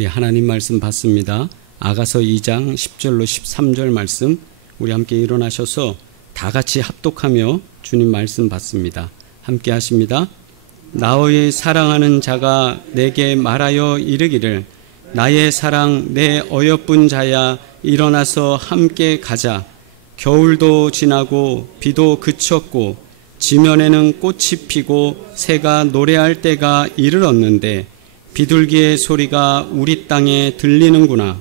우리 하나님 말씀 받습니다. 아가서 2장 10절로 13절 말씀, 우리 함께 일어나셔서 다 같이 합독하며 주님 말씀 받습니다. 함께 하십니다. 나의 사랑하는 자가 내게 말하여 이르기를, 나의 사랑 내 어여쁜 자야, 일어나서 함께 가자. 겨울도 지나고 비도 그쳤고 지면에는 꽃이 피고 새가 노래할 때가 이르렀는데 비둘기의 소리가 우리 땅에 들리는구나.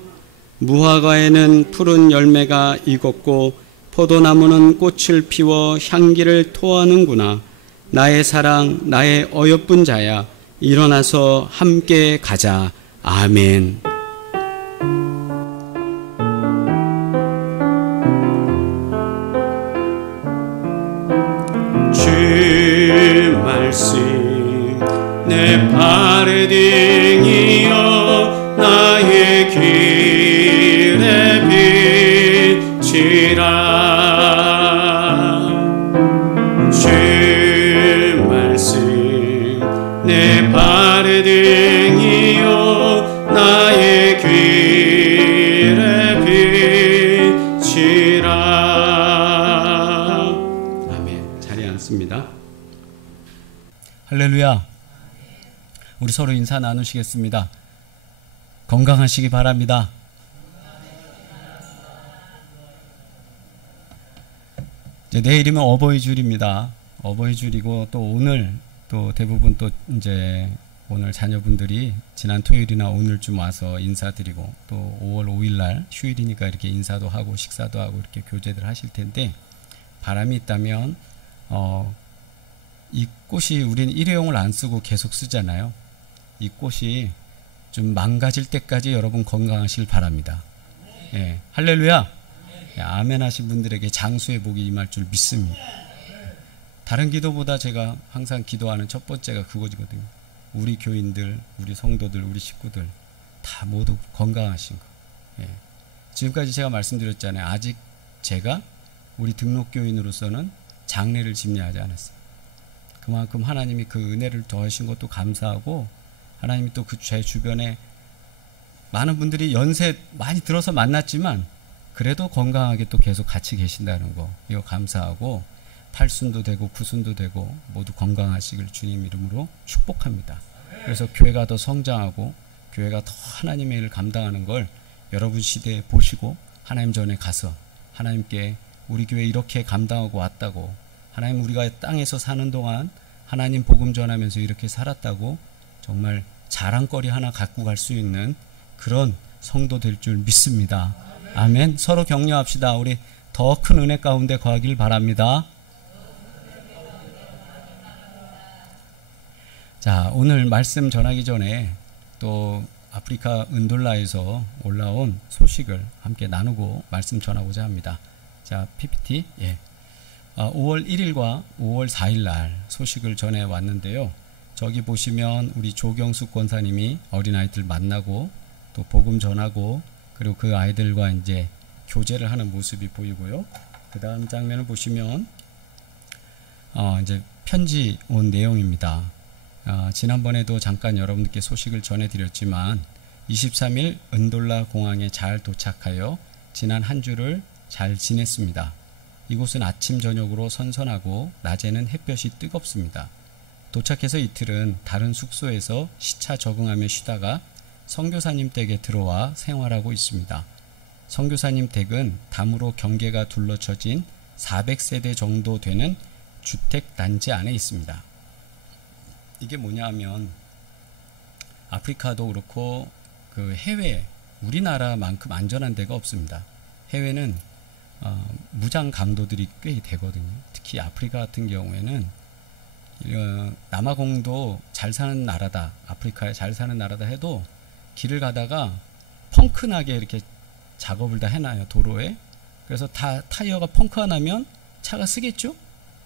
무화과에는 푸른 열매가 익었고 포도나무는 꽃을 피워 향기를 토하는구나. 나의 사랑 나의 어여쁜 자야, 일어나서 함께 가자. 아멘. 주 말씀 내 발에 등이여 나의 길에 비치라. 주 말씀 내 발에 등이여 나의 길에 비치라. 아멘. 자리에 앉습니다. 할렐루야. 우리 서로 인사 나누시겠습니다. 건강하시기 바랍니다. 이제 내일이면 어버이줄입니다. 어버이줄이고 또 오늘 또 대부분 또 이제 오늘 자녀분들이 지난 토요일이나 오늘쯤 와서 인사드리고 또 5월 5일 날 휴일이니까 이렇게 인사도 하고 식사도 하고 이렇게 교제들 하실 텐데, 바람이 있다면 이 꽃이 우린 일회용을 안 쓰고 계속 쓰잖아요. 이 꽃이 좀 망가질 때까지 여러분 건강하실 바랍니다. 예, 할렐루야. 예, 아멘 하신 분들에게 장수의 복이 임할 줄 믿습니다. 다른 기도보다 제가 항상 기도하는 첫 번째가 그거거든요. 우리 교인들, 우리 성도들, 우리 식구들 다 모두 건강하신 거. 예. 지금까지 제가 말씀드렸잖아요. 아직 제가 우리 등록교인으로서는 장례를 집례하지 않았어요. 그만큼 하나님이 그 은혜를 더하신 것도 감사하고, 하나님이 또 그 제 주변에 많은 분들이 연세 많이 들어서 만났지만 그래도 건강하게 또 계속 같이 계신다는 거, 이거 감사하고, 8순도 되고 9순도 되고 모두 건강하시길 주님 이름으로 축복합니다. 그래서 교회가 더 성장하고 교회가 더 하나님의 일을 감당하는 걸 여러분 시대에 보시고 하나님 전에 가서 하나님께 우리 교회 이렇게 감당하고 왔다고, 하나님 우리가 땅에서 사는 동안 하나님 복음 전하면서 이렇게 살았다고 정말 자랑거리 하나 갖고 갈 수 있는 그런 성도 될 줄 믿습니다. 아멘. 서로 격려합시다. 우리 더 큰 은혜 가운데 거하길 바랍니다. 자, 오늘 말씀 전하기 전에 또 아프리카 은돌라에서 올라온 소식을 함께 나누고 말씀 전하고자 합니다. 자, PPT. 예. 5월 1일과 5월 4일 날 소식을 전해 왔는데요. 저기 보시면 우리 조경숙 권사님이 어린아이들 만나고 또 복음 전하고 그리고 그 아이들과 이제 교제를 하는 모습이 보이고요. 그 다음 장면을 보시면 이제 편지 온 내용입니다. 지난번에도 잠깐 여러분들께 소식을 전해드렸지만 23일 은돌라 공항에 잘 도착하여 지난 한 주를 잘 지냈습니다. 이곳은 아침 저녁으로 선선하고 낮에는 햇볕이 뜨겁습니다. 도착해서 이틀은 다른 숙소에서 시차 적응하며 쉬다가 선교사님 댁에 들어와 생활하고 있습니다. 선교사님 댁은 담으로 경계가 둘러쳐진 400세대 정도 되는 주택단지 안에 있습니다. 이게 뭐냐 하면 아프리카도 그렇고 그 해외, 우리나라만큼 안전한 데가 없습니다. 해외는 무장 강도들이 꽤 되거든요. 특히 아프리카 같은 경우에는 남아공도 잘 사는 나라다, 아프리카에 잘 사는 나라다 해도 길을 가다가 펑크나게 이렇게 작업을 다 해놔요, 도로에. 그래서 타이어가 펑크가 나면 차가 쓰겠죠?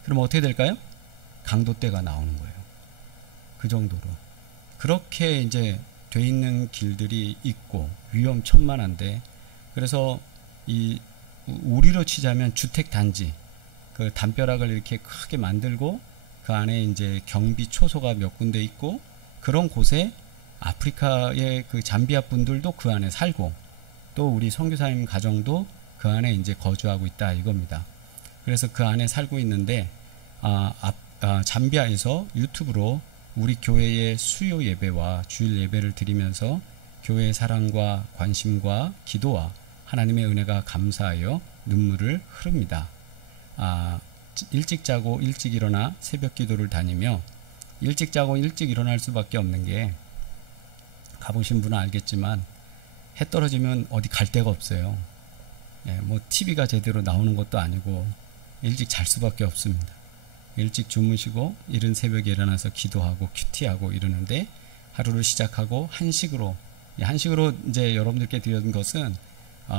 그럼 어떻게 될까요? 강도떼가 나오는 거예요. 그 정도로. 그렇게 이제 돼 있는 길들이 있고 위험천만한데, 그래서 이 우리로 치자면 주택단지, 그 담벼락을 이렇게 크게 만들고 그 안에 이제 경비 초소가 몇 군데 있고 그런 곳에 아프리카의 그 잠비아 분들도 그 안에 살고 또 우리 선교사님 가정도 그 안에 이제 거주하고 있다 이겁니다. 그래서 그 안에 살고 있는데 잠비아에서 유튜브로 우리 교회의 수요 예배와 주일 예배를 드리면서 교회의 사랑과 관심과 기도와 하나님의 은혜가 감사하여 눈물을 흐릅니다. 일찍 자고 일찍 일어나 새벽 기도를 다니며 일찍 자고 일찍 일어날 수밖에 없는 게 가보신 분은 알겠지만 해 떨어지면 어디 갈 데가 없어요. 뭐 TV가 제대로 나오는 것도 아니고 일찍 잘 수밖에 없습니다. 일찍 주무시고 이른 새벽에 일어나서 기도하고 큐티하고 이러는데 하루를 시작하고 한식으로 이제 여러분들께 드린 것은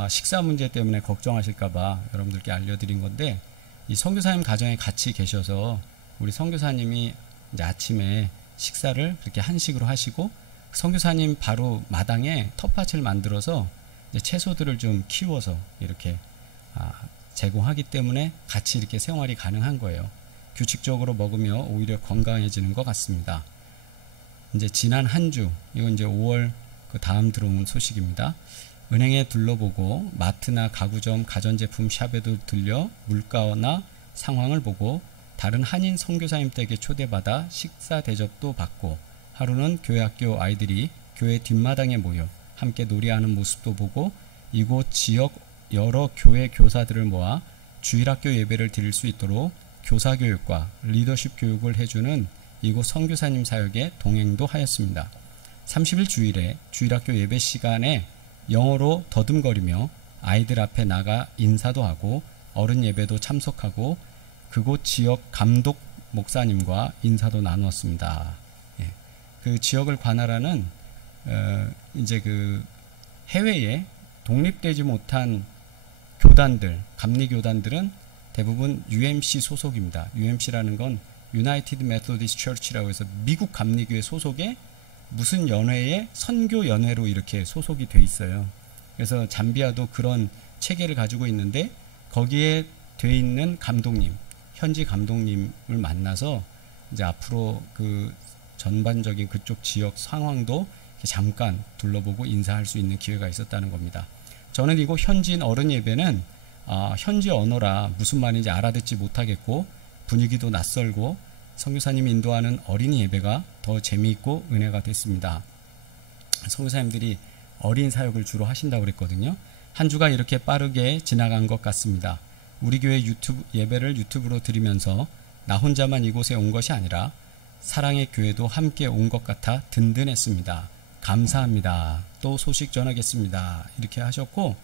식사 문제 때문에 걱정하실까봐 여러분들께 알려드린 건데 이 선교사님 가정에 같이 계셔서 우리 선교사님이 이제 아침에 식사를 그렇게 한식으로 하시고 선교사님 바로 마당에 텃밭을 만들어서 이제 채소들을 좀 키워서 이렇게 제공하기 때문에 같이 이렇게 생활이 가능한 거예요. 규칙적으로 먹으며 오히려 건강해지는 것 같습니다. 이제 지난 한 주, 이건 이제 5월 그 다음 들어온 소식입니다. 은행에 둘러보고 마트나 가구점, 가전제품 샵에도 들려 물가나 상황을 보고 다른 한인 선교사님 댁에 초대받아 식사 대접도 받고 하루는 교회 학교 아이들이 교회 뒷마당에 모여 함께 놀이하는 모습도 보고 이곳 지역 여러 교회 교사들을 모아 주일학교 예배를 드릴 수 있도록 교사교육과 리더십 교육을 해주는 이곳 선교사님 사역에 동행도 하였습니다. 30일 주일에 주일학교 예배 시간에 영어로 더듬거리며 아이들 앞에 나가 인사도 하고 어른 예배도 참석하고 그곳 지역 감독 목사님과 인사도 나누었습니다. 그 지역을 관할하는 이제 그 해외에 독립되지 못한 교단들, 감리교단들은 대부분 UMC 소속입니다. UMC라는 건 United Methodist Church라고 해서 미국 감리교회 소속의 무슨 연회의 선교연회로 이렇게 소속이 돼 있어요. 그래서 잠비아도 그런 체계를 가지고 있는데 거기에 돼 있는 감독님, 현지 감독님을 만나서 이제 앞으로 그 전반적인 그쪽 지역 상황도 잠깐 둘러보고 인사할 수 있는 기회가 있었다는 겁니다. 저는 이곳 현지인 어른 예배는 현지 언어라 무슨 말인지 알아듣지 못하겠고 분위기도 낯설고 선교사님이 인도하는 어린이 예배가 더 재미있고 은혜가 됐습니다. 선교사님들이 어린 사역을 주로 하신다고 그랬거든요. 한 주가 이렇게 빠르게 지나간 것 같습니다. 우리 교회 예배를 유튜브로 드리면서 나 혼자만 이곳에 온 것이 아니라 사랑의 교회도 함께 온 것 같아 든든했습니다. 감사합니다. 또 소식 전하겠습니다. 이렇게 하셨고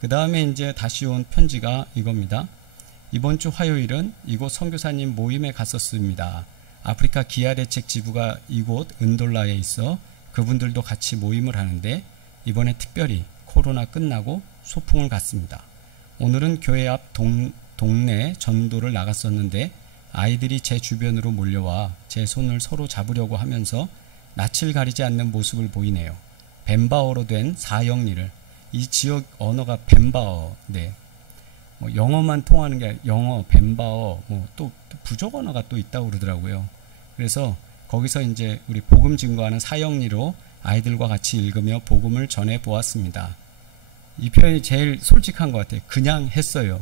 그 다음에 이제 다시 온 편지가 이겁니다. 이번 주 화요일은 이곳 선교사님 모임에 갔었습니다. 아프리카 기아대책 지부가 이곳 은돌라에 있어 그분들도 같이 모임을 하는데 이번에 특별히 코로나 끝나고 소풍을 갔습니다. 오늘은 교회 앞 동네 전도를 나갔었는데 아이들이 제 주변으로 몰려와 제 손을 서로 잡으려고 하면서 낯을 가리지 않는 모습을 보이네요. 벤바어로 된 사형리를 이 지역 언어가 벤바어, 뭐 영어만 통하는 게 아니라 영어, 벤바어, 뭐 또 부족 언어가 또 있다고 그러더라고요. 그래서 거기서 이제 우리 복음 증거하는 사형리로 아이들과 같이 읽으며 복음을 전해 보았습니다. 이 표현이 제일 솔직한 것 같아요. 그냥 했어요.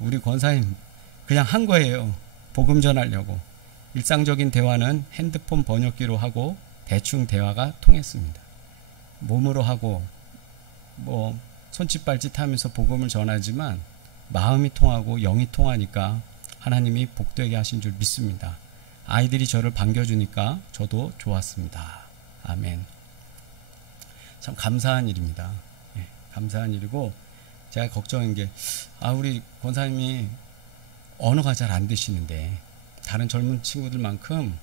우리 권사님 그냥 한 거예요. 복음 전하려고. 일상적인 대화는 핸드폰 번역기로 하고 대충 대화가 통했습니다. 몸으로 하고 뭐 손짓 발짓 하면서 복음을 전하지만 마음이 통하고 영이 통하니까 하나님이 복되게 하신 줄 믿습니다. 아이들이 저를 반겨주니까 저도 좋았습니다. 아멘. 참 감사한 일입니다. 감사한 일이고 제가 걱정인 게 우리 권사님이 언어가 잘 안 되시는데 다른 젊은 친구들만큼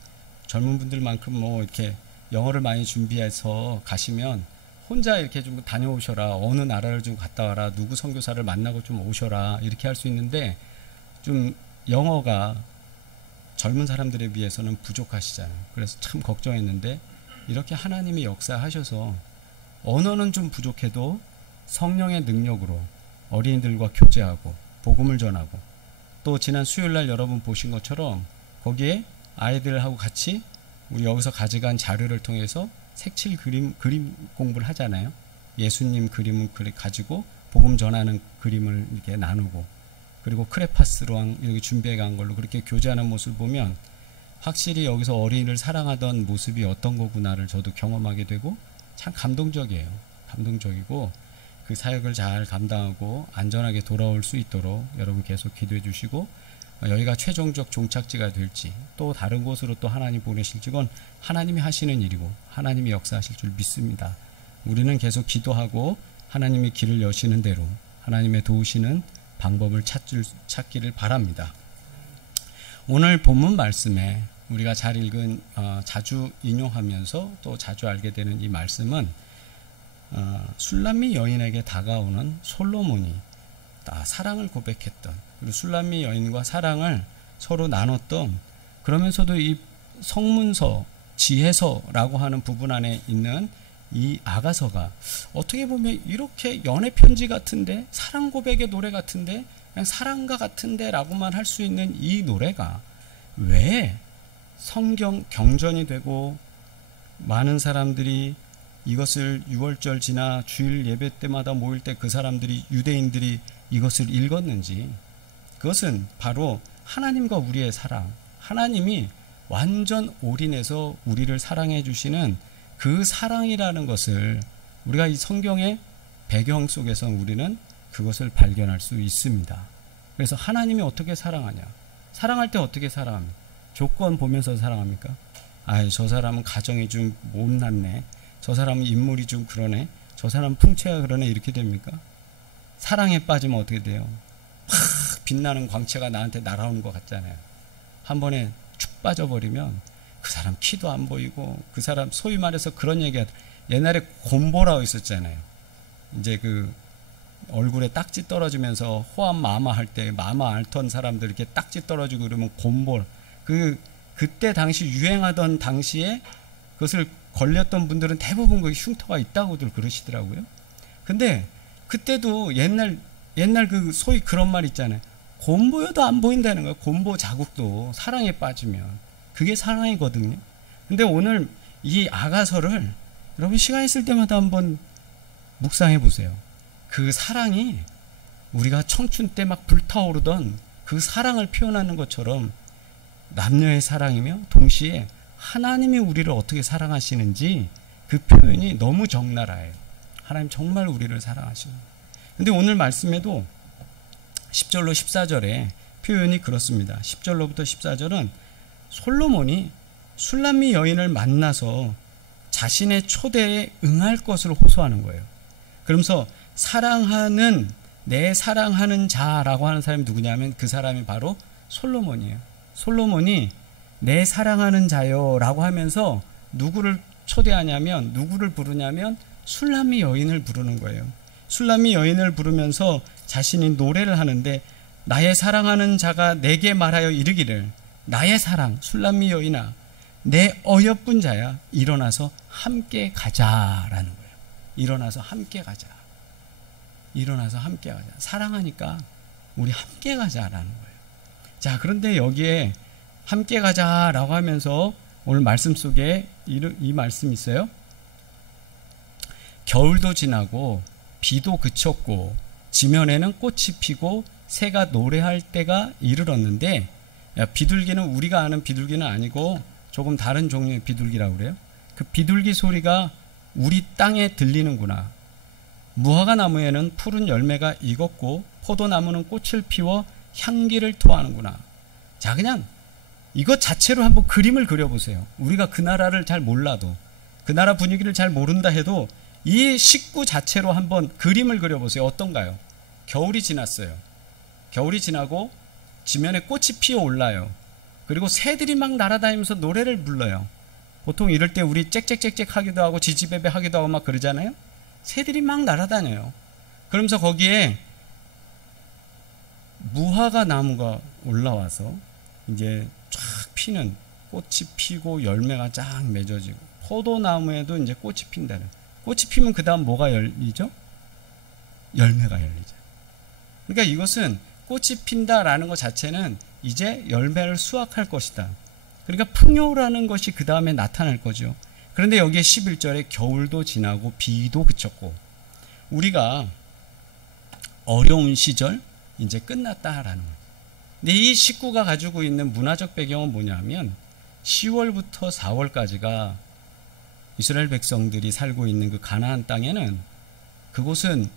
젊은 분들만큼 뭐 이렇게 영어를 많이 준비해서 가시면 혼자 이렇게 좀 다녀오셔라, 어느 나라를 좀 갔다 와라, 누구 선교사를 만나고 좀 오셔라 이렇게 할 수 있는데 좀 영어가 젊은 사람들에 비해서는 부족하시잖아요. 그래서 참 걱정했는데 이렇게 하나님이 역사하셔서 언어는 좀 부족해도 성령의 능력으로 어린이들과 교제하고 복음을 전하고 또 지난 수요일날 여러분 보신 것처럼 거기에 아이들하고 같이 우리 여기서 가져간 자료를 통해서 색칠 그림 공부를 하잖아요. 예수님 그림을 가지고 복음 전하는 그림을 이렇게 나누고, 그리고 크레파스로 여기 준비해 간 걸로 그렇게 교제하는 모습을 보면 확실히 여기서 어린이를 사랑하던 모습이 어떤 거구나를 저도 경험하게 되고 참 감동적이에요. 감동적이고 그 사역을 잘 감당하고 안전하게 돌아올 수 있도록 여러분 계속 기도해 주시고, 여기가 최종적 종착지가 될지 또 다른 곳으로 또 하나님 보내실지 건 하나님이 하시는 일이고 하나님이 역사하실 줄 믿습니다. 우리는 계속 기도하고 하나님이 길을 여시는 대로 하나님의 도우시는 방법을 찾기를 바랍니다. 오늘 본문 말씀에 우리가 잘 읽은 자주 인용하면서 또 자주 알게 되는 이 말씀은 술람미 여인에게 다가오는 솔로몬이 사랑을 고백했던, 그리고 술람미 여인과 사랑을 서로 나눴던, 그러면서도 이 성문서 지혜서라고 하는 부분 안에 있는 이 아가서가 어떻게 보면 이렇게 연애 편지 같은데, 사랑 고백의 노래 같은데, 그냥 사랑가 같은데 라고만 할 수 있는 이 노래가 왜 성경 경전이 되고 많은 사람들이 이것을 유월절 지나 주일 예배 때마다 모일 때 그 사람들이, 유대인들이 이것을 읽었는지, 그것은 바로 하나님과 우리의 사랑, 하나님이 완전 올인해서 우리를 사랑해 주시는 그 사랑이라는 것을 우리가 이 성경의 배경 속에서 우리는 그것을 발견할 수 있습니다. 그래서 하나님이 어떻게 사랑하냐, 사랑할 때 어떻게 사랑합니까? 조건 보면서 사랑합니까? 저 사람은 가정이 좀 못났네, 저 사람은 인물이 좀 그러네, 저 사람은 풍채가 그러네, 이렇게 됩니까? 사랑에 빠지면 어떻게 돼요? 막 빛나는 광채가 나한테 날아오는 것 같잖아요. 한 번에 축 빠져버리면 그 사람 키도 안 보이고, 그 사람 소위 말해서 그런 얘기가, 옛날에 곰보라고 있었잖아요. 이제 그 얼굴에 딱지 떨어지면서 호암 마마 할 때 마마 앓던 사람들 이렇게 딱지 떨어지고 그러면 곰볼, 그때 당시 유행하던 당시에 그것을 걸렸던 분들은 대부분 그 흉터가 있다고들 그러시더라고요. 근데 그때도 옛날 그 소위 그런 말 있잖아요. 곰보여도 안 보인다는 거예요. 곰보 자국도 사랑에 빠지면 그게 사랑이거든요. 근데 오늘 이 아가서를 여러분 시간 있을 때마다 한번 묵상해 보세요. 그 사랑이 우리가 청춘 때 막 불타오르던 그 사랑을 표현하는 것처럼 남녀의 사랑이며 동시에 하나님이 우리를 어떻게 사랑하시는지 그 표현이 너무 적나라해요. 하나님 정말 우리를 사랑하십니다. 근데 오늘 말씀에도 10절로 14절에 표현이 그렇습니다. 10절로부터 14절은 솔로몬이 술람미 여인을 만나서 자신의 초대에 응할 것을 호소하는 거예요. 그러면서 내 사랑하는 자라고 하는 사람이 누구냐면 그 사람이 바로 솔로몬이에요. 솔로몬이 내 사랑하는 자요 라고 하면서 누구를 초대하냐면, 누구를 부르냐면 술람미 여인을 부르는 거예요. 술람미 여인을 부르면서 자신이 노래를 하는데, 나의 사랑하는 자가 내게 말하여 이르기를, 나의 사랑 술람미 여인아, 내 어여쁜 자야, 일어나서 함께 가자라는 거예요. 일어나서 함께 가자. 일어나서 함께 가자. 사랑하니까 우리 함께 가자라는 거예요. 자, 그런데 여기에 함께 가자라고 하면서 오늘 말씀 속에 이 말씀이 있어요. 겨울도 지나고 비도 그쳤고 지면에는 꽃이 피고 새가 노래할 때가 이르렀는데, 비둘기는 우리가 아는 비둘기는 아니고 조금 다른 종류의 비둘기라고 그래요. 그 비둘기 소리가 우리 땅에 들리는구나. 무화과 나무에는 푸른 열매가 익었고 포도나무는 꽃을 피워 향기를 토하는구나. 자, 그냥 이것 자체로 한번 그림을 그려보세요. 우리가 그 나라를 잘 몰라도, 그 나라 분위기를 잘 모른다 해도 이 식구 자체로 한번 그림을 그려보세요. 어떤가요? 겨울이 지났어요. 겨울이 지나고 지면에 꽃이 피어 올라요. 그리고 새들이 막 날아다니면서 노래를 불러요. 보통 이럴 때 우리 짹짹짹짹 하기도 하고 지지배배 하기도 하고 막 그러잖아요. 새들이 막 날아다녀요. 그러면서 거기에 무화과 나무가 올라와서 이제 쫙 피는, 꽃이 피고 열매가 쫙 맺어지고, 포도나무에도 이제 꽃이 핀다는. 꽃이 피면 그 다음 뭐가 열리죠? 열매가 열리죠. 그러니까 이것은 꽃이 핀다라는 것 자체는 이제 열매를 수확할 것이다. 그러니까 풍요라는 것이 그 다음에 나타날 거죠. 그런데 여기에 11절에 겨울도 지나고 비도 그쳤고, 우리가 어려운 시절 이제 끝났다라는 거예요. 근데 이 식구가 가지고 있는 문화적 배경은 뭐냐면 10월부터 4월까지가 이스라엘 백성들이 살고 있는 그 가나안 땅에는, 그곳은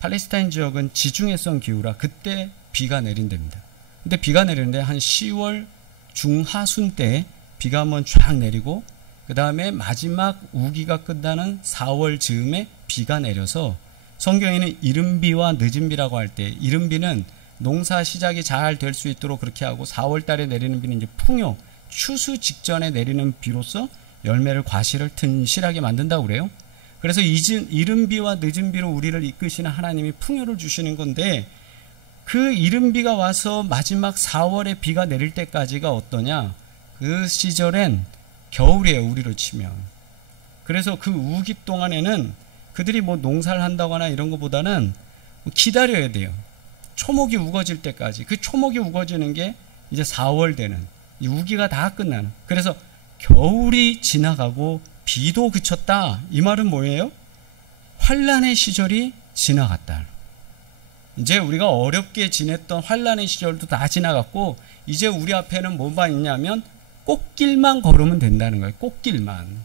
팔레스타인 지역은 지중해성 기후라 그때 비가 내린답니다. 근데 비가 내리는데 한 10월 중하순 때 비가 한번 쫙 내리고, 그 다음에 마지막 우기가 끝나는 4월 즈음에 비가 내려서, 성경에는 이른비와 늦은비라고 할 때, 이른비는 농사 시작이 잘 될 수 있도록 그렇게 하고, 4월 달에 내리는 비는 이제 풍요, 추수 직전에 내리는 비로서 열매를 과실을 튼실하게 만든다고 그래요. 그래서 이른비와 늦은비로 우리를 이끄시는 하나님이 풍요를 주시는 건데, 그 이른비가 와서 마지막 4월에 비가 내릴 때까지가 어떠냐? 그 시절엔 겨울이에요, 우리로 치면. 그래서 그 우기 동안에는 그들이 뭐 농사를 한다거나 이런 것보다는 기다려야 돼요. 초목이 우거질 때까지. 그 초목이 우거지는 게 이제 4월 되는, 우기가 다 끝나는. 그래서 겨울이 지나가고 비도 그쳤다. 이 말은 뭐예요? 환란의 시절이 지나갔다. 이제 우리가 어렵게 지냈던 환란의 시절도 다 지나갔고, 이제 우리 앞에는 뭐만 있냐면 꽃길만 걸으면 된다는 거예요. 꽃길만.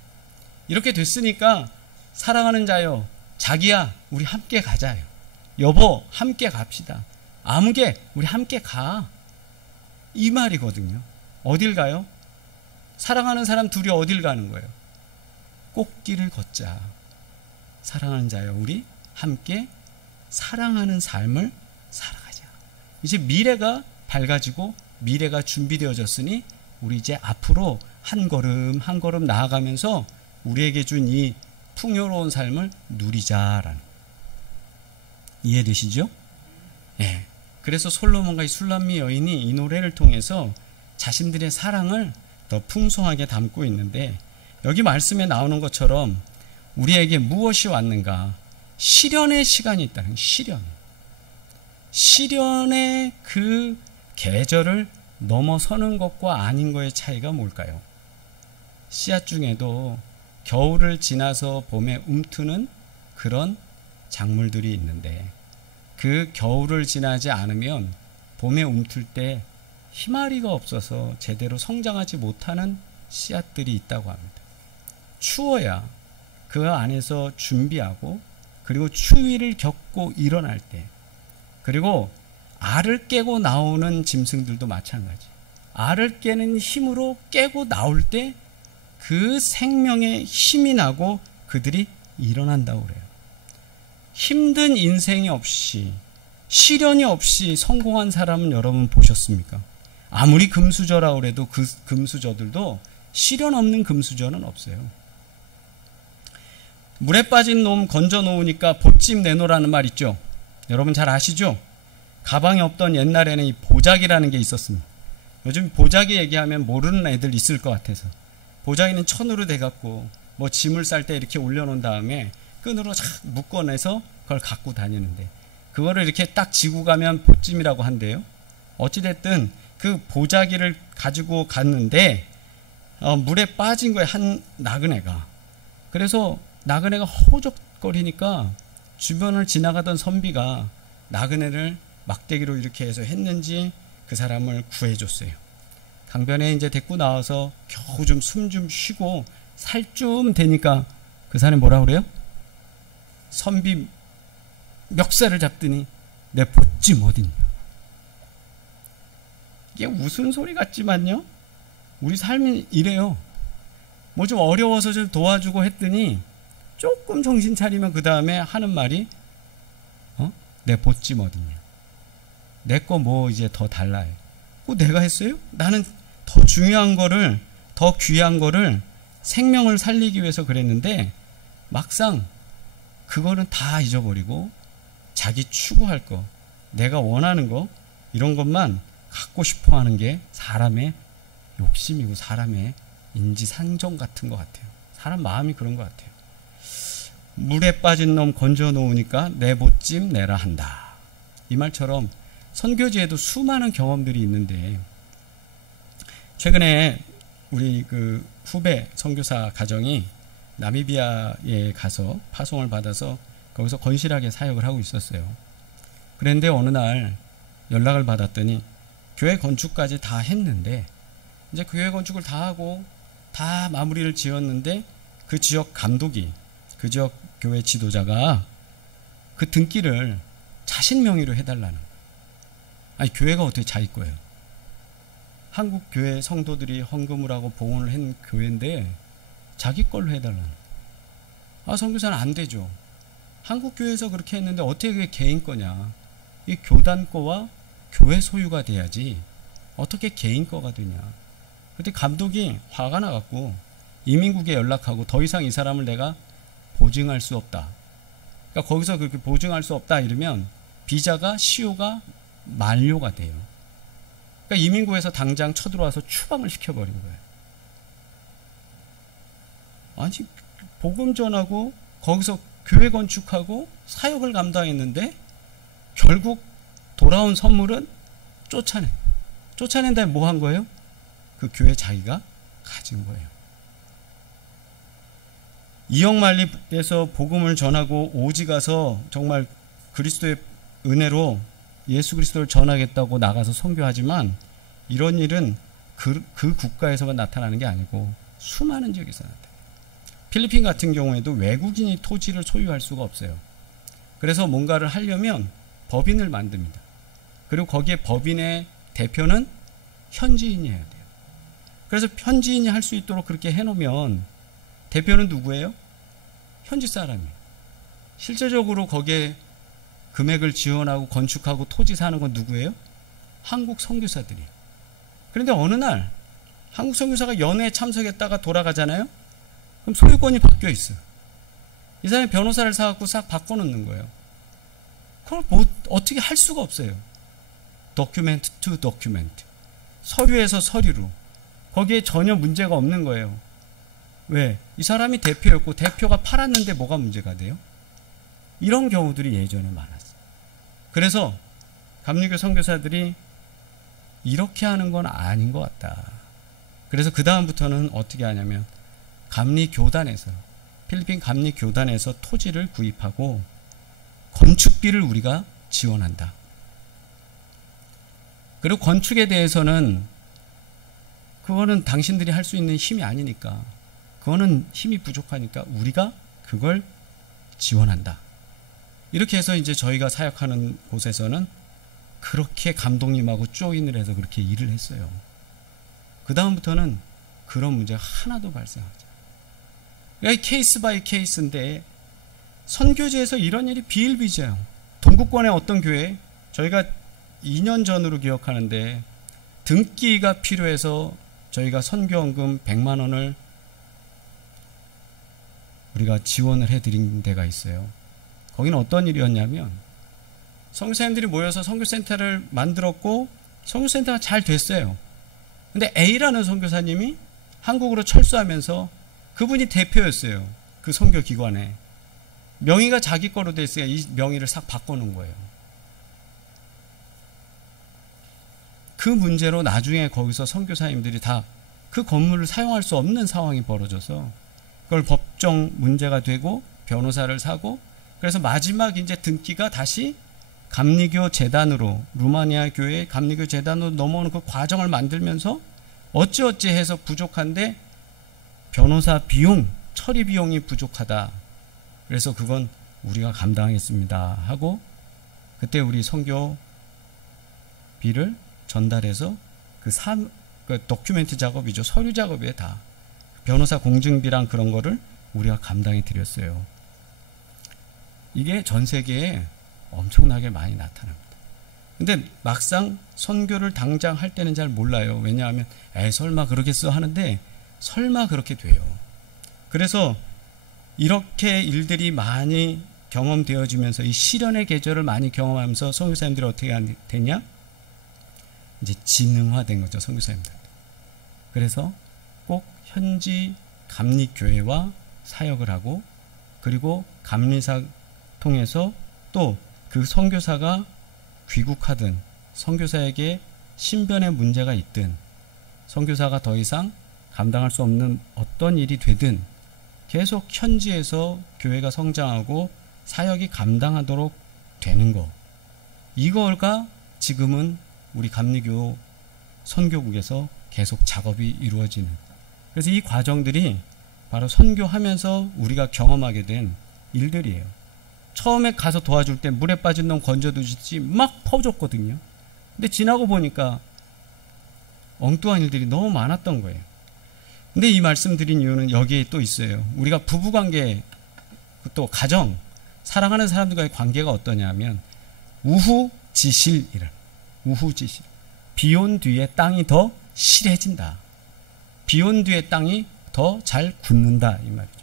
이렇게 됐으니까 사랑하는 자여, 자기야, 우리 함께 가자요. 여보, 함께 갑시다. 아무개, 우리 함께 가. 이 말이거든요. 어딜 가요? 사랑하는 사람 둘이 어딜 가는 거예요? 꽃길을 걷자. 사랑하는 자여, 우리 함께 사랑하는 삶을 살아가자. 이제 미래가 밝아지고 미래가 준비되어졌으니 우리 이제 앞으로 한 걸음 한 걸음 나아가면서 우리에게 준 이 풍요로운 삶을 누리자라는. 이해되시죠? 예. 그래서 솔로몬과 이 술람미 여인이 이 노래를 통해서 자신들의 사랑을 더 풍성하게 담고 있는데, 여기 말씀에 나오는 것처럼 우리에게 무엇이 왔는가? 시련의 시간이 있다는, 시련의 그 계절을 넘어서는 것과 아닌 것의 차이가 뭘까요? 씨앗 중에도 겨울을 지나서 봄에 움트는 그런 작물들이 있는데, 그 겨울을 지나지 않으면 봄에 움틀 때 희마리가 없어서 제대로 성장하지 못하는 씨앗들이 있다고 합니다. 추워야 그 안에서 준비하고, 그리고 추위를 겪고 일어날 때, 그리고 알을 깨고 나오는 짐승들도 마찬가지. 알을 깨는 힘으로 깨고 나올 때 그 생명의 힘이 나고 그들이 일어난다고 그래요. 힘든 인생이 없이, 시련이 없이 성공한 사람은 여러분 보셨습니까? 아무리 금수저라고 해도 그 금수저들도 시련 없는 금수저는 없어요. 물에 빠진 놈 건져 놓으니까 보찜 내놓으라는 말 있죠. 여러분 잘 아시죠? 가방에 없던 옛날에는 이 보자기라는 게 있었습니다. 요즘 보자기 얘기하면 모르는 애들 있을 것 같아서. 보자기는 천으로 돼갖고 뭐 짐을 쌀 때 이렇게 올려놓은 다음에 끈으로 착 묶어내서 그걸 갖고 다니는데, 그거를 이렇게 딱 지고 가면 보찜이라고 한대요. 어찌됐든 그 보자기를 가지고 갔는데 물에 빠진 거에 한 나그네가. 그래서 나그네가 허우적거리니까 주변을 지나가던 선비가 나그네를 막대기로 이렇게 해서 했는지 그 사람을 구해줬어요. 강변에 이제 데리고 나와서 겨우 좀 숨 좀 쉬고 살 좀 되니까 그 사람이 뭐라 그래요? 선비 멱살을 잡더니 내 보찜 어딨냐. 이게 무슨 소리 같지만요, 우리 삶이 이래요. 뭐 좀 어려워서 좀 도와주고 했더니 조금 정신 차리면 그 다음에 하는 말이 내 보찜 어딨냐. 내 거 뭐 이제 더 달라요. 내가 했어요? 나는 더 중요한 거를, 더 귀한 거를, 생명을 살리기 위해서 그랬는데 막상 그거는 다 잊어버리고 자기 추구할 거, 내가 원하는 거, 이런 것만 갖고 싶어 하는 게 사람의 욕심이고 사람의 인지상정 같은 것 같아요. 사람 마음이 그런 것 같아요. 물에 빠진 놈 건져 놓으니까 내 보찜 내라 한다. 이 말처럼 선교지에도 수많은 경험들이 있는데, 최근에 우리 그 후배 선교사 가정이 나미비아에 가서 파송을 받아서 거기서 건실하게 사역을 하고 있었어요. 그런데 어느 날 연락을 받았더니 교회 건축까지 다 했는데 이제 교회 건축을 다 하고 다 마무리를 지었는데 그 지역 감독이, 그 지역 교회 지도자가 그 등기를 자신 명의로 해달라는 거예요. 아니, 교회가 어떻게 자기 거예요? 한국 교회 성도들이 헌금을 하고 봉헌을 한 교회인데 자기 걸로 해달라는 거예요. 아, 선교사는 안 되죠. 한국 교회에서 그렇게 했는데 어떻게 그게 개인 거냐? 이 교단 거와 교회 소유가 돼야지 어떻게 개인 거가 되냐? 그때 감독이 화가 나갖고 이민국에 연락하고 더 이상 이 사람을 내가 보증할 수 없다. 그러니까 거기서 그렇게 보증할 수 없다 이러면 비자가 시효가 만료가 돼요. 그러니까 이민국에서 당장 쳐들어와서 추방을 시켜버린 거예요. 아니, 복음 전하고 거기서 교회 건축하고 사역을 감당했는데 결국 돌아온 선물은 쫓아낸 다음에 뭐 한 거예요? 그 교회 자기가 가진 거예요. 이역만리에서 복음을 전하고 오지 가서 정말 그리스도의 은혜로 예수 그리스도를 전하겠다고 나가서 선교하지만 이런 일은 그 국가에서만 나타나는 게 아니고 수많은 지역에서 나타나요. 필리핀 같은 경우에도 외국인이 토지를 소유할 수가 없어요. 그래서 뭔가를 하려면 법인을 만듭니다. 그리고 거기에 법인의 대표는 현지인이 해야 돼요. 그래서 현지인이 할 수 있도록 그렇게 해놓으면 대표는 누구예요? 현지 사람이에요. 실제적으로 거기에 금액을 지원하고 건축하고 토지 사는 건 누구예요? 한국 선교사들이에요. 그런데 어느 날 한국 선교사가 연회에 참석했다가 돌아가잖아요. 그럼 소유권이 바뀌어 있어요. 이 사람이 변호사를 사갖고 싹 바꿔놓는 거예요. 그걸 뭐 어떻게 할 수가 없어요. 도큐멘트 투 도큐멘트, 서류에서 서류로. 거기에 전혀 문제가 없는 거예요. 왜? 이 사람이 대표였고 대표가 팔았는데 뭐가 문제가 돼요? 이런 경우들이 예전에 많았어요. 그래서 감리교 선교사들이 이렇게 하는 건 아닌 것 같다. 그래서 그 다음부터는 어떻게 하냐면 감리교단에서, 필리핀 감리교단에서 토지를 구입하고 건축비를 우리가 지원한다. 그리고 건축에 대해서는 그거는 당신들이 할 수 있는 힘이 아니니까, 그거는 힘이 부족하니까 우리가 그걸 지원한다. 이렇게 해서 이제 저희가 사역하는 곳에서는 그렇게 감독님하고 조인을 해서 그렇게 일을 했어요. 그 다음부터는 그런 문제가 하나도 발생하지 않아요. 그러니까 케이스 바이 케이스인데 선교지에서 이런 일이 비일비재해요. 동구권의 어떤 교회, 저희가 2년 전으로 기억하는데 등기가 필요해서 저희가 선교원금 100만 원을 우리가 지원을 해드린 데가 있어요. 거기는 어떤 일이었냐면 선교사님들이 모여서 선교센터를 만들었고 선교센터가 잘 됐어요. 근데 A라는 선교사님이 한국으로 철수하면서 그분이 대표였어요. 그 선교기관에. 명의가 자기 거로 돼 있으니까 이 명의를 싹 바꿔놓은 거예요. 그 문제로 나중에 거기서 선교사님들이 다 그 건물을 사용할 수 없는 상황이 벌어져서 그걸 법정 문제가 되고 변호사를 사고, 그래서 마지막 이제 등기가 다시 감리교 재단으로, 루마니아 교회 감리교 재단으로 넘어오는 그 과정을 만들면서 어찌어찌 해서 부족한데 변호사 비용, 처리 비용이 부족하다. 그래서 그건 우리가 감당하겠습니다 하고 그때 우리 선교비를 전달해서 그 도큐멘트 작업이죠. 서류 작업에 다 변호사 공증비랑 그런 거를 우리가 감당해 드렸어요. 이게 전 세계에 엄청나게 많이 나타납니다. 근데 막상 선교를 당장 할 때는 잘 몰라요. 왜냐하면 설마 그러겠어 하는데 설마 그렇게 돼요. 그래서 이렇게 일들이 많이 경험되어지면서 이 시련의 계절을 많이 경험하면서 선교사님들이 어떻게 되냐? 이제 지능화된 거죠, 선교사님들. 그래서 꼭 현지 감리교회와 사역을 하고, 그리고 감리사 통해서 또 그 선교사가 귀국하든 선교사에게 신변의 문제가 있든 선교사가 더 이상 감당할 수 없는 어떤 일이 되든 계속 현지에서 교회가 성장하고 사역이 감당하도록 되는 거, 이거가 지금은 우리 감리교 선교국에서 계속 작업이 이루어지는, 그래서 이 과정들이 바로 선교하면서 우리가 경험하게 된 일들이에요. 처음에 가서 도와줄 때 물에 빠진 놈 건져두시지 막 퍼줬거든요. 근데 지나고 보니까 엉뚱한 일들이 너무 많았던 거예요. 근데 이 말씀 드린 이유는 여기에 또 있어요. 우리가 부부관계, 또 가정, 사랑하는 사람들과의 관계가 어떠냐면 우후지실이라. 우후지실. 비 온 뒤에 땅이 더 실해진다. 비 온 뒤에 땅이 더 잘 굳는다, 이 말이죠.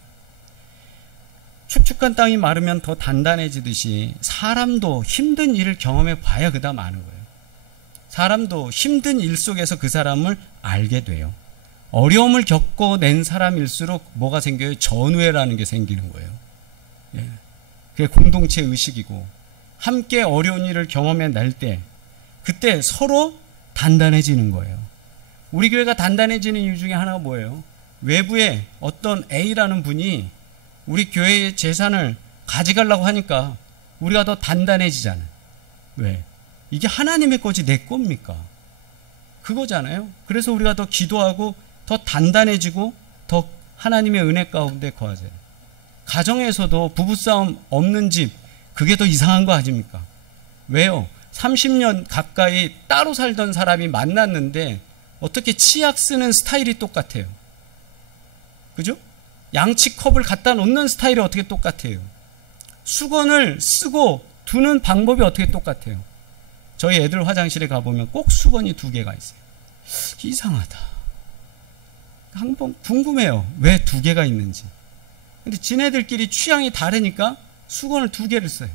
축축한 땅이 마르면 더 단단해지듯이 사람도 힘든 일을 경험해 봐야 그다음 아는 거예요. 사람도 힘든 일 속에서 그 사람을 알게 돼요. 어려움을 겪어낸 사람일수록 뭐가 생겨요? 전우애라는 게 생기는 거예요. 예. 그게 공동체 의식이고, 함께 어려운 일을 경험해 낼 때 그때 서로 단단해지는 거예요. 우리 교회가 단단해지는 이유 중에 하나가 뭐예요? 외부에 어떤 A라는 분이 우리 교회의 재산을 가져가려고 하니까 우리가 더 단단해지잖아요. 왜? 이게 하나님의 거지 내 겁니까? 그거잖아요. 그래서 우리가 더 기도하고 더 단단해지고 더 하나님의 은혜 가운데 거하세요. 가정에서도 부부싸움 없는 집, 그게 더 이상한 거 아닙니까? 왜요? 30년 가까이 따로 살던 사람이 만났는데 어떻게 치약 쓰는 스타일이 똑같아요? 그죠? 양치컵을 갖다 놓는 스타일이 어떻게 똑같아요? 수건을 쓰고 두는 방법이 어떻게 똑같아요? 저희 애들 화장실에 가보면 꼭 수건이 2개가 있어요. 이상하다. 한번 궁금해요. 왜 2개가 있는지. 근데 지네들끼리 취향이 다르니까 수건을 2개를 써요.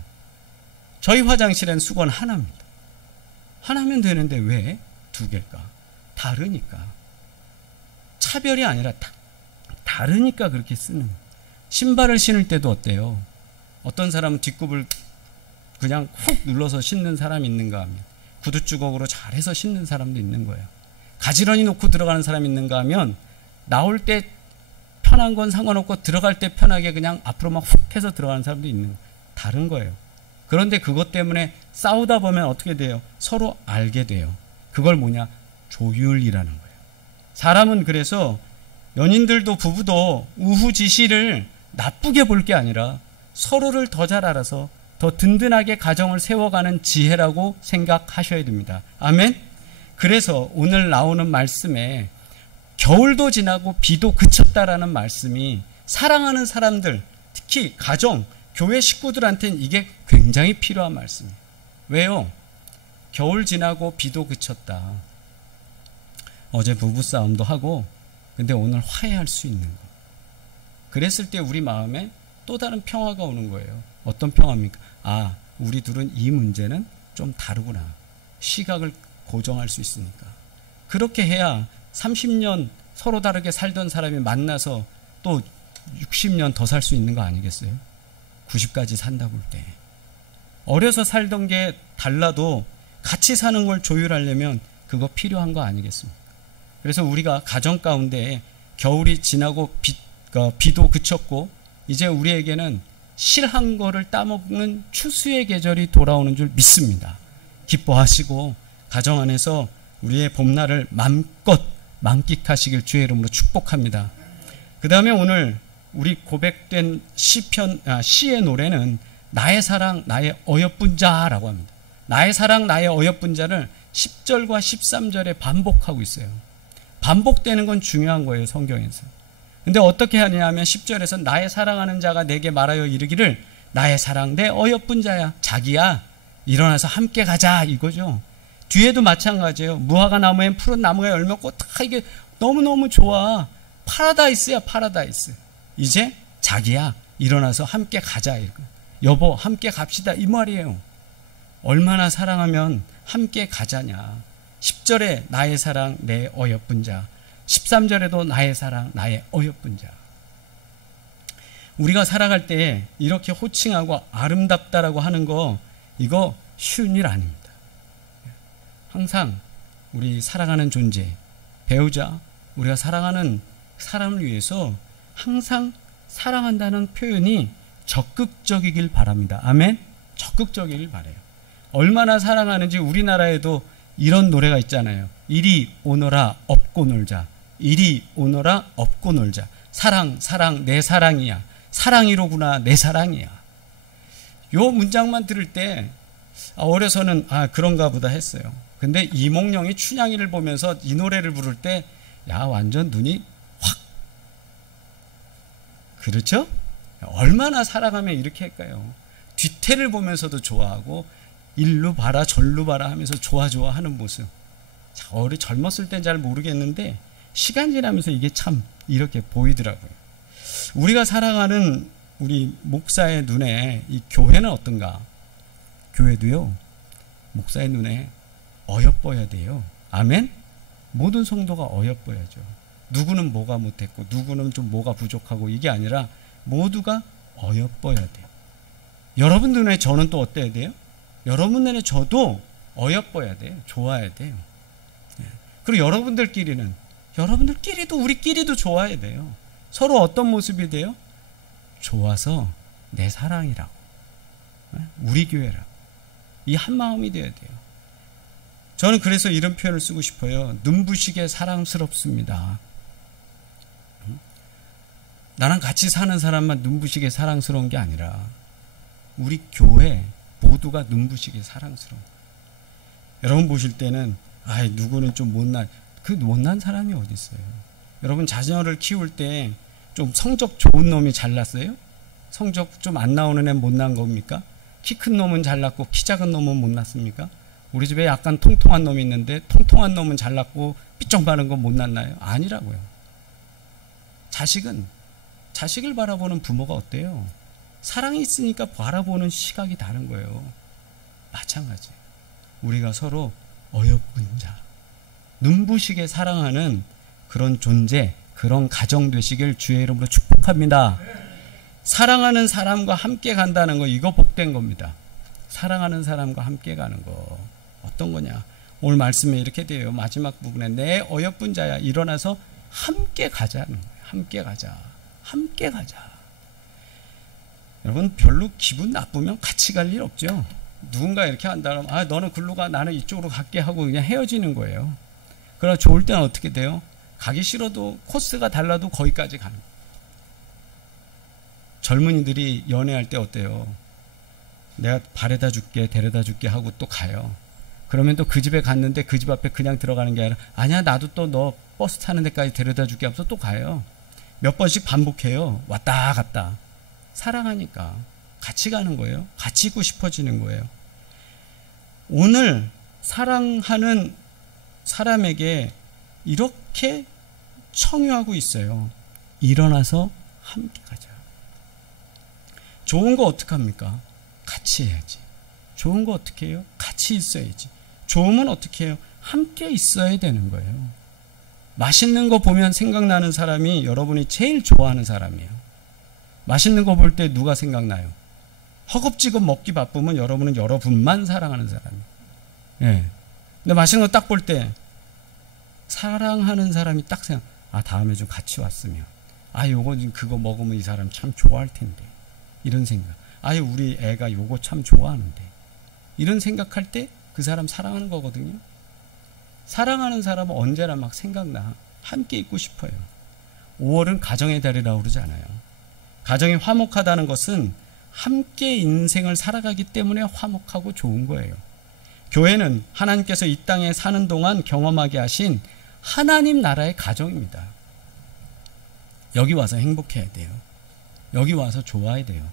저희 화장실엔 수건 하나입니다. 하나면 되는데 왜 2개일까? 다르니까. 차별이 아니라 다르니까 그렇게 쓰는. 신발을 신을 때도 어때요? 어떤 사람은 뒷굽을 그냥 훅 눌러서 신는 사람이 있는가 하면, 구두주걱으로 잘해서 신는 사람도 있는 거예요. 가지런히 놓고 들어가는 사람이 있는가 하면, 나올 때 편한 건 상관없고 들어갈 때 편하게 그냥 앞으로 막 훅 해서 들어가는 사람도 있는 거예요. 다른 거예요. 그런데 그것 때문에 싸우다 보면 어떻게 돼요? 서로 알게 돼요. 그걸 뭐냐? 조율이라는 거예요. 사람은 그래서 연인들도 부부도 우후지실을 나쁘게 볼 게 아니라 서로를 더 잘 알아서 더 든든하게 가정을 세워가는 지혜라고 생각하셔야 됩니다. 아멘? 그래서 오늘 나오는 말씀에 겨울도 지나고 비도 그쳤다라는 말씀이 사랑하는 사람들, 특히 가정, 교회 식구들한테는 이게 굉장히 필요한 말씀이에요. 왜요? 겨울 지나고 비도 그쳤다. 어제 부부싸움도 하고 근데 오늘 화해할 수 있는 거. 그랬을 때 우리 마음에 또 다른 평화가 오는 거예요. 어떤 평화입니까? 아, 우리 둘은 이 문제는 좀 다르구나. 시각을 고정할 수 있으니까. 그렇게 해야 30년 서로 다르게 살던 사람이 만나서 또 60년 더 살 수 있는 거 아니겠어요? 90까지 산다 볼 때. 어려서 살던 게 달라도 같이 사는 걸 조율하려면 그거 필요한 거 아니겠습니까? 그래서 우리가 가정 가운데 겨울이 지나고 비도 그쳤고 이제 우리에게는 실한 거를 따먹는 추수의 계절이 돌아오는 줄 믿습니다. 기뻐하시고 가정 안에서 우리의 봄날을 마음껏 만끽하시길 주의 이름으로 축복합니다. 그 다음에 오늘 우리 고백된 시의 노래는 나의 사랑 나의 어여쁜 자라고 합니다. 나의 사랑 나의 어여쁜 자를 10절과 13절에 반복하고 있어요. 반복되는 건 중요한 거예요, 성경에서. 근데 어떻게 하냐면 10절에서 나의 사랑하는 자가 내게 말하여 이르기를 나의 사랑 내 어여쁜 자야, 자기야 일어나서 함께 가자, 이거죠. 뒤에도 마찬가지예요. 무화과 나무엔 푸른 나무가 열렸고 다 이게 너무너무 좋아. 파라다이스야, 파라다이스. 이제 자기야 일어나서 함께 가자, 이거. 여보 함께 갑시다, 이 말이에요. 얼마나 사랑하면 함께 가자냐. 10절에 나의 사랑 내 어여쁜 자, 13절에도 나의 사랑 나의 어여쁜 자. 우리가 살아갈 때 이렇게 호칭하고 아름답다라고 하는 거, 이거 쉬운 일 아닙니다. 항상 우리 사랑하는 존재, 배우자, 우리가 사랑하는 사람을 위해서 항상 사랑한다는 표현이 적극적이길 바랍니다. 아멘? 적극적이길 바라요. 얼마나 사랑하는지 우리나라에도 이런 노래가 있잖아요. 이리 오너라 업고 놀자. 이리 오너라 업고 놀자. 사랑 사랑 내 사랑이야. 사랑이로구나 내 사랑이야. 요 문장만 들을 때 어려서는 그런가 보다 했어요. 근데 이몽룡이 춘향이를 보면서 이 노래를 부를 때 완전 눈이 확, 그렇죠? 얼마나 사랑하면 이렇게 할까요? 뒤태를 보면서도 좋아하고 일루 봐라 절루 봐라 하면서 좋아 하는 모습. 젊었을 땐 잘 모르겠는데 시간 지나면서 이게 참 이렇게 보이더라고요. 우리가 사랑하는 우리 목사의 눈에 이 교회는 어떤가? 교회도요, 목사의 눈에 어여뻐야 돼요. 아멘? 모든 성도가 어여뻐야죠. 누구는 뭐가 못했고 누구는 좀 뭐가 부족하고 이게 아니라 모두가 어여뻐야 돼요. 여러분 눈에 저는 또 어때야 돼요? 여러분 눈에 저도 어여뻐야 돼요. 좋아야 돼요. 그리고 여러분들끼리도 우리끼리도 좋아야 돼요. 서로 어떤 모습이 돼요? 좋아서 내 사랑이라고, 우리 교회라고, 이 한마음이 되어야 돼요. 저는 그래서 이런 표현을 쓰고 싶어요. 눈부시게 사랑스럽습니다. 나랑 같이 사는 사람만 눈부시게 사랑스러운 게 아니라 우리 교회 모두가 눈부시게 사랑스러워. 여러분 보실 때는 누구는 좀 못난 사람이 어디 있어요? 여러분 자녀를 키울 때 좀 성적 좋은 놈이 잘났어요? 성적 좀 안 나오는 애 못난 겁니까? 키 큰 놈은 잘났고 키 작은 놈은 못났습니까? 우리 집에 약간 통통한 놈이 있는데 통통한 놈은 잘났고 삐쩍 마른 건 못났나요? 아니라고요. 자식을 바라보는 부모가 어때요? 사랑이 있으니까 바라보는 시각이 다른 거예요. 마찬가지. 우리가 서로 어여쁜 자, 눈부시게 사랑하는 그런 존재, 그런 가정 되시길 주의 이름으로 축복합니다. 사랑하는 사람과 함께 간다는 거, 이거 복된 겁니다. 사랑하는 사람과 함께 가는 거 어떤 거냐? 오늘 말씀에 이렇게 돼요. 마지막 부분에 내 어여쁜 자야 일어나서 함께 가자는 거예요. 함께 가자. 함께 가자. 여러분 별로 기분 나쁘면 같이 갈 일 없죠. 누군가 이렇게 한다면 너는 글로 가 나는 이쪽으로 갈게 하고 그냥 헤어지는 거예요. 그러나 좋을 때는 어떻게 돼요? 가기 싫어도 코스가 달라도 거기까지 가는 거예요. 젊은이들이 연애할 때 어때요? 내가 바래다 줄게 데려다 줄게 하고 또 가요. 그러면 또 그 집에 갔는데 그 집 앞에 그냥 들어가는 게 아니라 아니야 나도 또 너 버스 타는 데까지 데려다 줄게 하면서 또 가요. 몇 번씩 반복해요. 왔다 갔다. 사랑하니까 같이 가는 거예요. 같이 있고 싶어지는 거예요. 오늘 사랑하는 사람에게 이렇게 청유하고 있어요. 일어나서 함께 가자. 좋은 거 어떡합니까? 같이 해야지. 좋은 거 어떻게 해요? 같이 있어야지. 좋으면 어떻게 해요? 함께 있어야 되는 거예요. 맛있는 거 보면 생각나는 사람이 여러분이 제일 좋아하는 사람이에요. 맛있는 거 볼 때 누가 생각나요? 허겁지겁 먹기 바쁘면 여러분은 여러분만 사랑하는 사람이에요. 예. 근데 맛있는 거 딱 볼 때 사랑하는 사람이 딱 다음에 좀 같이 왔으면 요거 그거 먹으면 이 사람 참 좋아할 텐데 이런 생각. 우리 애가 요거 참 좋아하는데 이런 생각할 때 그 사람 사랑하는 거거든요. 사랑하는 사람은 언제나 막 생각나. 함께 있고 싶어요. 5월은 가정의 달이라고 그러지 않아요. 가정이 화목하다는 것은 함께 인생을 살아가기 때문에 화목하고 좋은 거예요. 교회는 하나님께서 이 땅에 사는 동안 경험하게 하신 하나님 나라의 가정입니다. 여기 와서 행복해야 돼요. 여기 와서 좋아야 돼요.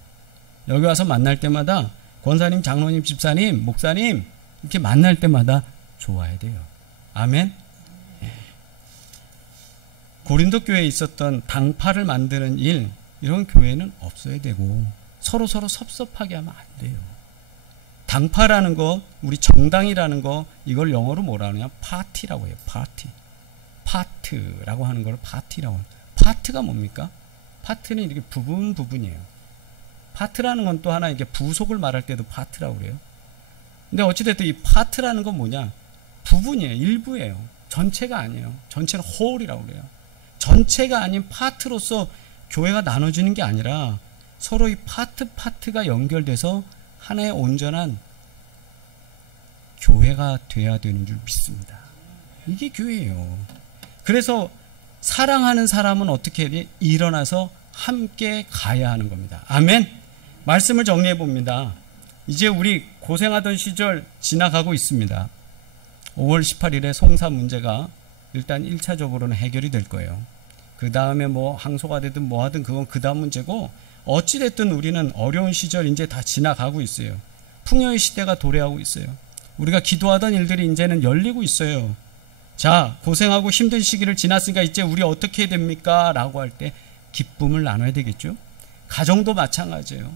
여기 와서 만날 때마다 권사님, 장로님, 집사님, 목사님 이렇게 만날 때마다 좋아야 돼요. 아멘. 고린도 교회에 있었던 당파를 만드는 일, 이런 교회는 없어야 되고 서로 섭섭하게 하면 안 돼요. 당파라는 거, 우리 정당이라는 거, 이걸 영어로 뭐라 하느냐? 파티라고 해요. 파트라고 하는 걸 파티라고 해요. 파트가 뭡니까? 파트는 이렇게 부분이에요. 파트라는 건 또 하나 이게 부속을 말할 때도 파트라고 그래요. 근데 어찌됐든 이 파트라는 건 뭐냐? 부분이에요. 일부예요. 전체가 아니에요. 전체는 홀이라고 그래요. 전체가 아닌 파트로서 교회가 나눠지는 게 아니라 서로 이 파트가 연결돼서 하나의 온전한 교회가 돼야 되는 줄 믿습니다. 이게 교회예요. 그래서 사랑하는 사람은 어떻게 해야 돼? 일어나서 함께 가야 하는 겁니다. 아멘. 말씀을 정리해 봅니다. 이제 우리 고생하던 시절 지나가고 있습니다. 5월 18일에 송사 문제가 일단 1차적으로는 해결이 될 거예요. 그 다음에 뭐 항소가 되든 뭐 하든 그건 그 다음 문제고, 어찌됐든 우리는 어려운 시절 이제 다 지나가고 있어요. 풍요의 시대가 도래하고 있어요. 우리가 기도하던 일들이 이제는 열리고 있어요. 자, 고생하고 힘든 시기를 지났으니까 이제 우리 어떻게 해야 됩니까? 라고 할 때 기쁨을 나눠야 되겠죠. 가정도 마찬가지예요.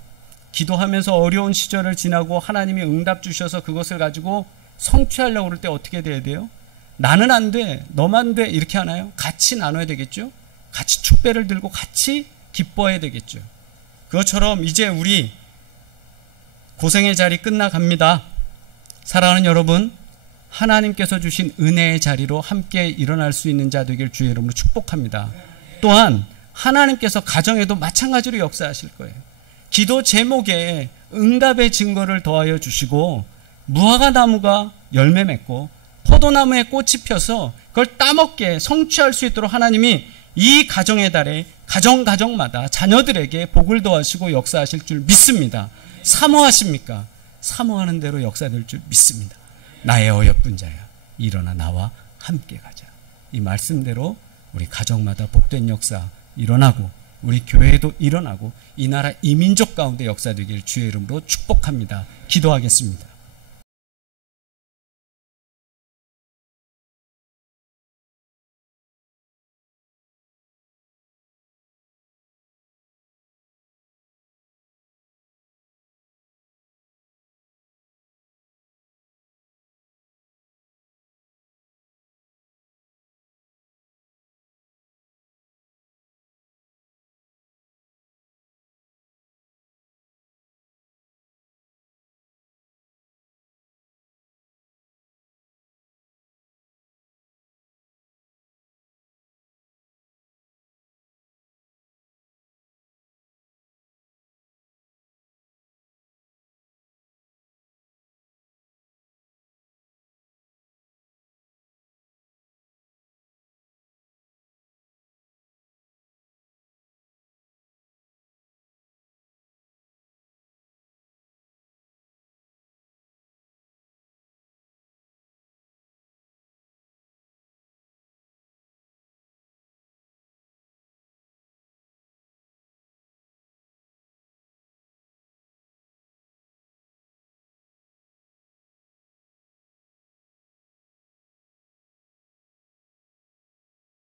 기도하면서 어려운 시절을 지나고 하나님이 응답 주셔서 그것을 가지고 성취하려고 그럴 때 어떻게 돼야 돼요? 나는 안 돼, 너만 돼, 이렇게 하나요? 같이 나눠야 되겠죠. 같이 축배를 들고 같이 기뻐해야 되겠죠. 그것처럼 이제 우리 고생의 자리 끝나갑니다. 사랑하는 여러분, 하나님께서 주신 은혜의 자리로 함께 일어날 수 있는 자 되길 주의 이름으로 축복합니다. 또한 하나님께서 가정에도 마찬가지로 역사하실 거예요. 기도 제목에 응답의 증거를 더하여 주시고, 무화과 나무가 열매 맺고 포도나무에 꽃이 펴서 그걸 따먹게 성취할 수 있도록 하나님이 이 가정의 달에 가정마다 자녀들에게 복을 더하시고 역사하실 줄 믿습니다. 사모하십니까? 사모하는 대로 역사될 줄 믿습니다. 나의 어여쁜 자야, 일어나 나와 함께 가자. 이 말씀대로 우리 가정마다 복된 역사 일어나고, 우리 교회도 일어나고, 이 나라 이민족 가운데 역사되길 주의 이름으로 축복합니다. 기도하겠습니다.